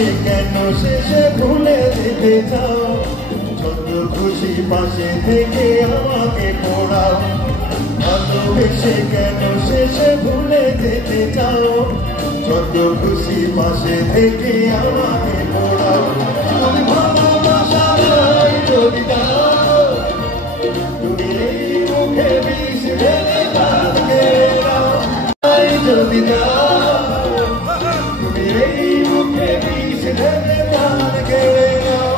ভালোবেসে কেন শেষে ভুলে যেতে চাও যত খুশি পাশে থেকে আমাকে পড়াও ভালোবেসে কেন শেষে ভুলে যেতে চাও যত খুশি পাশে থেকে আমাকে পড়াও তুমি ভালোবাসা নাই যদি দাও তুমি এই মুখে বিষ ঢেলে তাকে দাও যদি দাও তুমি এই মুখে বিষ ঢেলে তাকে দাও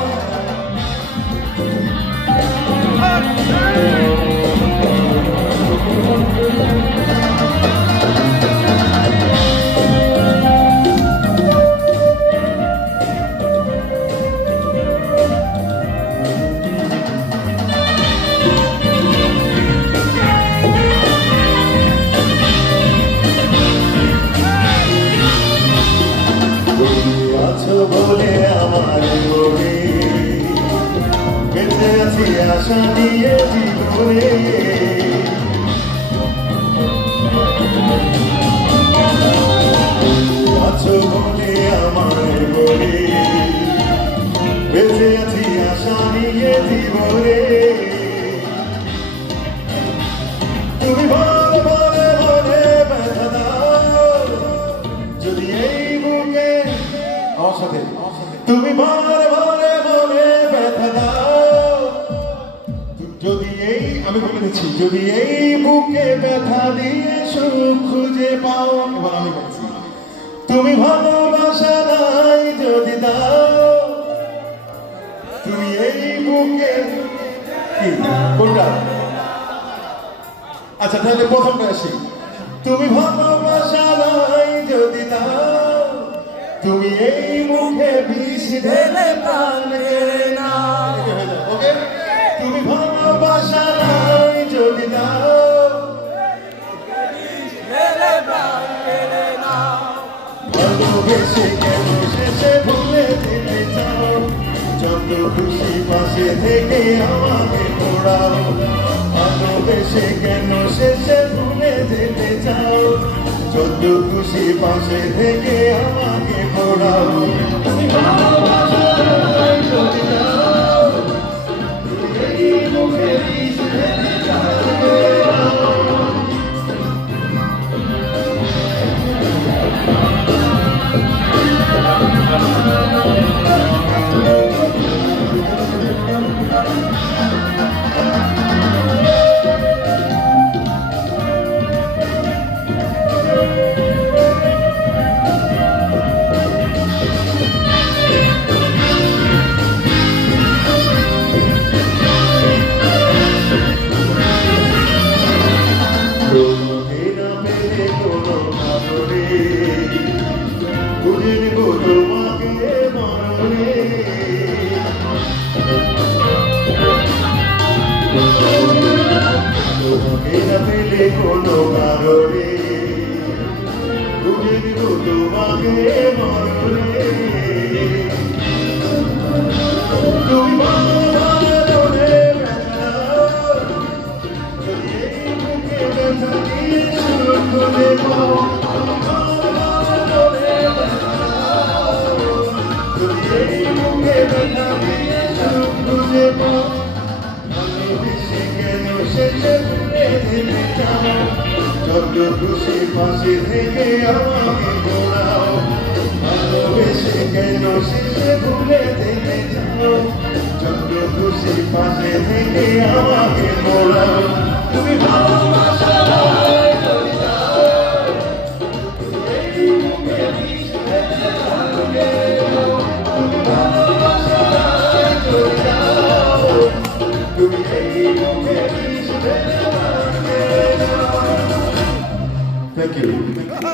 বলে আমার মনে বেঁচে আছি আশা নিয়ে জীবনে আছো বলে আমার মনে বেঁচে আছি আশা নিয়ে জীবনে তুমি বলে বলে বলে ব্যথা দাও যদি এই বুকে আমার সাথে তুমি বলে বলে বলে ব্যথা দাও যদি এই আমি বলে দিচ্ছি যদি এই বুকে ব্যথা দিয়ে সুখ খুঁজে পাও এবার আমি বলছি তুমি ভালোবাসা নাই যদি দাও তুমি এই বুকে কি কোনটা আচ্ছা তাহলে প্রথমটা আসি তুমি ভালোবাসা নাই যদি দাও তুমি এই মুখে বিষ ঢেলে প্রাণ কেড়ে নাও ওকে তুমি ভালোবাসা নাই যদি দাও ভালোবেসে কেন শেষে ভুলে যেতে চাও যত খুশি পাশে থেকে আমাকে পড়াও ভালোবেসে কেন শেষে ভুলে যেতে চাও যত খুশি পাশে থেকে আমাকে পড়াও তুমি ভালোবাসা নাই যদি দাও তুমি এই মুখে বিষ ঢেলে তাকে দাও কোনো কারণে বুঝে দিব তোমাকে মরণে তুমি ভালো বলে যদি এই মুখে ব্যথা দিয়ে সুখ খুঁজে পাও যদি এই মুখে ব্যথা দিয়ে সুখ খুঁজে পাও ভালোবেসে কেন শেষে ভুলে যেতে চাও যত খুশি পাশে থেকে আমাকে পড়াও ভালোবেসে কেন শেষে ভুলে যেতে চাও যত খুশি পাশে থেকে আমাকে পড়াও তুমি ভালোবাসা নাই যদি দাও তুমি এই মুখে বিষ ঢেলে তাকে দাও তুমি ভালোবাসা নাই যদি দাও তুমি এই মুখে বিষ ঢেলে তাকে দাও Thank you.